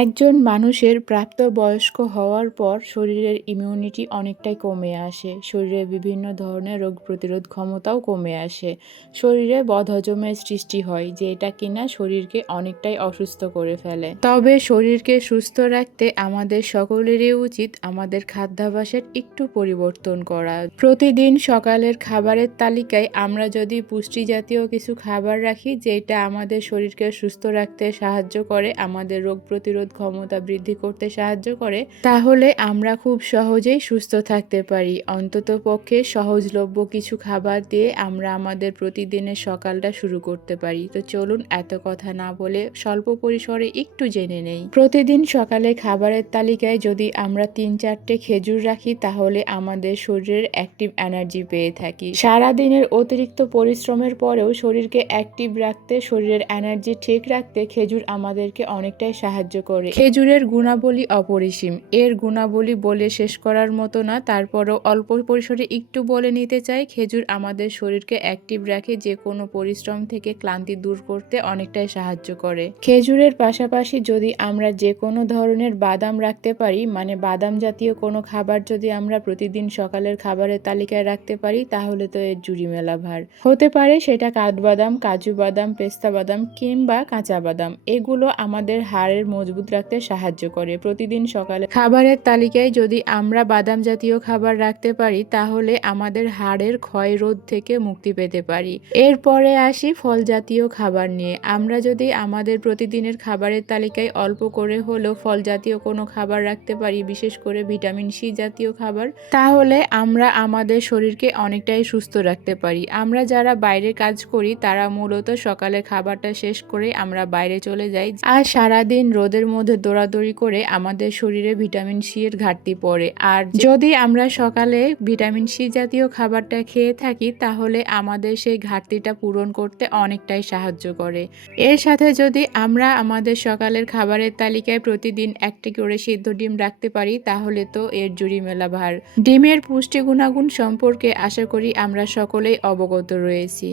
একজন মানুষের প্রাপ্তবয়স্ক হওয়ার পর শরীরের ইমিউনিটি অনেকটাই কমে আসে। শরীরে বিভিন্ন ধরনের রোগ প্রতিরোধ ক্ষমতাও কমে আসে। শরীরে বদহজমের সৃষ্টি হয়, যেটা কিনা শরীরকে অনেকটাই অসুস্থ করে ফেলে। তবে শরীরকে সুস্থ রাখতে আমাদের সকলেরই উচিত আমাদের খাদ্যাভ্যাসের একটু পরিবর্তন করা। প্রতিদিন সকালের খাবারের তালিকায় আমরা যদি পুষ্টি জাতীয় কিছু খাবার রাখি, যেটা আমাদের শরীরকে সুস্থ রাখতে সাহায্য করে, আমাদের রোগ প্রতিরোধ ক্ষমতা বৃদ্ধি করতে সাহায্য করে, তাহলে আমরা খুব সহজেই সুস্থ থাকতে পারি। অন্ততপক্ষে সহজলভ্য কিছু খাবার দিয়ে আমরা আমাদের প্রতিদিনের সকালটা শুরু করতে পারি। তো চলুন এত কথা না বলে স্বল্প পরিসরে একটু জেনে নেই। প্রতিদিন সকালে খাবারের তালিকায় যদি আমরা 3-4টে খেজুর রাখি, তাহলে আমাদের শরীরের অ্যাক্টিভ এনার্জি পেয়ে থাকি। সারাদিনের অতিরিক্ত পরিশ্রমের পরেও শরীরকে অ্যাক্টিভ রাখতে, শরীরের এনার্জি ঠিক রাখতে খেজুর আমাদেরকে অনেকটাই সাহায্য করে। খেজুরের গুণাবলী অপরিসীম। এর গুণাবলী বলে শেষ করার মতো না, তারপরও অল্প পরিসরে একটু বলে নিতে চাই। খেজুর আমাদের শরীরকে অ্যাক্টিভ রাখে, যে কোনো পরিশ্রম থেকে ক্লান্তি দূর করতে অনেকটাই সাহায্য করে। খেজুরের পাশাপাশি যদি আমরা যে কোনো ধরনের বাদাম রাখতে পারি, মানে বাদাম জাতীয় কোনো খাবার যদি আমরা প্রতিদিন সকালের খাবারের তালিকায় রাখতে পারি, তাহলে তো এর জুড়ি মেলা ভার। হতে পারে সেটা কাঠবাদাম, কাজু বাদাম, পেস্তা বাদাম কিংবা কাঁচা বাদাম। এগুলো আমাদের হাড়ের মজবুত রাখতে সাহায্য করে। প্রতিদিন সকালে খাবারের তালিকায় যদি আমরা বাদাম জাতীয় খাবার রাখতে পারি, তাহলে আমাদের হাড়ের ক্ষয় রোধ থেকে মুক্তি পেতে পারি। এরপরে আসি ফল জাতীয় খাবার নিয়ে। আমরা যদি আমাদের প্রতিদিনের খাবারের তালিকায় অল্প করে হলেও ফল জাতীয় কোনো খাবার রাখতে পারি, বিশেষ করে ভিটামিন সি জাতীয় খাবার, তাহলে আমরা আমাদের শরীরকে অনেকটাই সুস্থ রাখতে পারি। আমরা যারা বাইরে কাজ করি, তারা মূলত সকালে খাবারটা শেষ করে আমরা বাইরে চলে যাই, আর সারাদিন রোদের মধ্যে দৌড়াদৌড়ি করে আমাদের শরীরে ভিটামিন সি এর ঘাটতি পড়ে। আর যদি আমরা সকালে ভিটামিন সি জাতীয় খাবারটা খেয়ে থাকি, তাহলে আমাদের সেই ঘাটতিটা পূরণ করতে অনেকটাই সাহায্য করে। এর সাথে যদি আমরা আমাদের সকালের খাবারের তালিকায় প্রতিদিন একটি করে সিদ্ধ ডিম রাখতে পারি, তাহলে তো এর জুড়ি মেলা ভার। ডিমের পুষ্টি গুণাগুণ সম্পর্কে আশা করি আমরা সকলেই অবগত রয়েছি।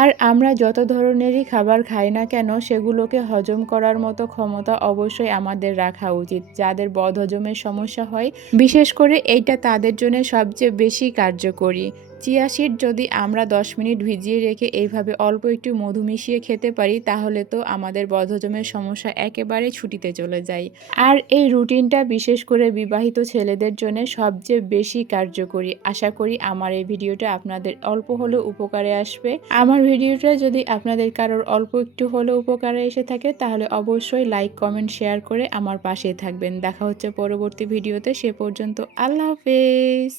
আর আমরা যত ধরনেরই খাবার খাই না কেন, সেগুলোকে হজম করার মতো ক্ষমতা অবশ্যই আমাদের রাখা উচিত। যাদের বদহজমের সমস্যা হয়, বিশেষ করে এইটা তাদের জন্য সবচেয়ে বেশি কার্যকরী। চিয়া সিড যদি আমরা 10 মিনিট ভিজিয়ে রেখে এইভাবে অল্প একটু মধু মিশিয়ে খেতে পারি, তাহলে তো আমাদের বদহজমের সমস্যা একেবারে ছুটিতে চলে যায়। আর এই রুটিনটা বিশেষ করে বিবাহিত ছেলেদের জন্য সবচেয়ে বেশি কার্যকরী। আশা করি আমার এই ভিডিওটা আপনাদের অল্প হলেও উপকারে আসবে। আমার ভিডিওটা যদি আপনাদের কারোর অল্প একটু হলেও উপকারে এসে থাকে, তাহলে অবশ্যই লাইক, কমেন্ট, শেয়ার করে আমার পাশে থাকবেন। দেখা হচ্ছে পরবর্তী ভিডিওতে। সে পর্যন্ত আল্লাহ হাফেজ।